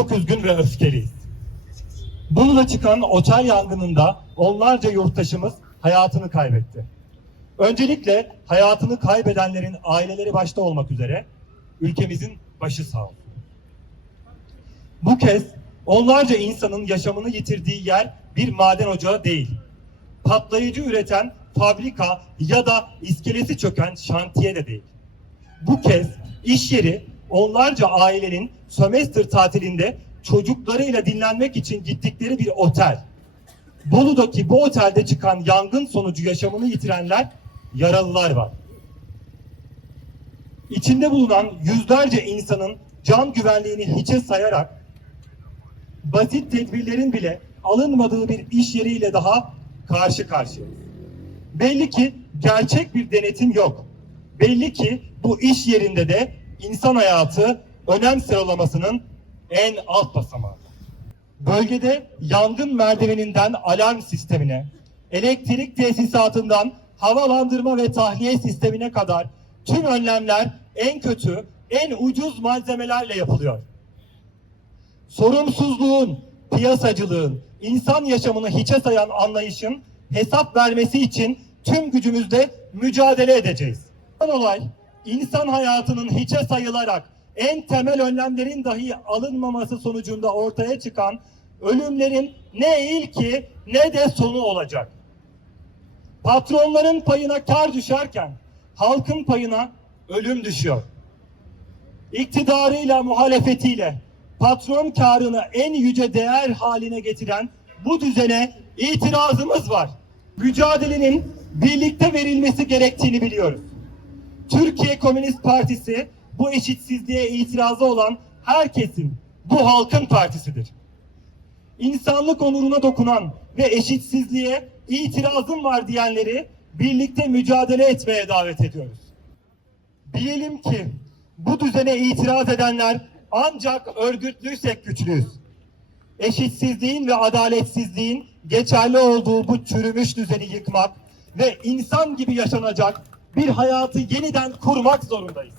çok üzgün ve öfkeliyiz. Bolu'da çıkan otel yangınında onlarca yurttaşımız hayatını kaybetti. Öncelikle hayatını kaybedenlerin aileleri başta olmak üzere ülkemizin başı sağ olsun. Bu kez onlarca insanın yaşamını yitirdiği yer bir maden ocağı değil. Patlayıcı üreten fabrika ya da iskelesi çöken şantiye de değil. Bu kez iş yeri onlarca ailenin sömestr tatilinde çocuklarıyla dinlenmek için gittikleri bir otel. Bolu'daki bu otelde çıkan yangın sonucu yaşamını yitirenler, yaralılar var. İçinde bulunan yüzlerce insanın can güvenliğini hiçe sayarak basit tedbirlerin bile alınmadığı bir iş yeriyle daha karşı karşıyayız. Belli ki gerçek bir denetim yok. Belli ki bu iş yerinde de insan hayatı önem sıralamasının en alt basamağı. Bölgede yangın merdiveninden alarm sistemine, elektrik tesisatından havalandırma ve tahliye sistemine kadar tüm önlemler en kötü, en ucuz malzemelerle yapılıyor sorumsuzluğun, piyasacılığın, insan yaşamını hiçe sayan anlayışın hesap vermesi için tüm gücümüzle mücadele edeceğiz. Olay, insan hayatının hiçe sayılarak en temel önlemlerin dahi alınmaması sonucunda ortaya çıkan ölümlerin ne ilki ne de sonu olacak. Patronların payına kar düşerken halkın payına ölüm düşüyor iktidarıyla muhalefetiyle patron karını en yüce değer haline getiren bu düzene itirazımız var. Mücadelenin birlikte verilmesi gerektiğini biliyoruz. Türkiye Komünist Partisi bu eşitsizliğe itirazı olan herkesin, bu halkın partisidir. İnsanlık onuruna dokunan ve eşitsizliğe itirazım var diyenleri birlikte mücadele etmeye davet ediyoruz. Bilelim ki bu düzene itiraz edenler ancak örgütlüysek güçlüyüz. Eşitsizliğin ve adaletsizliğin geçerli olduğu bu çürümüş düzeni yıkmak ve insan gibi yaşanacak bir hayatı yeniden kurmak zorundayız.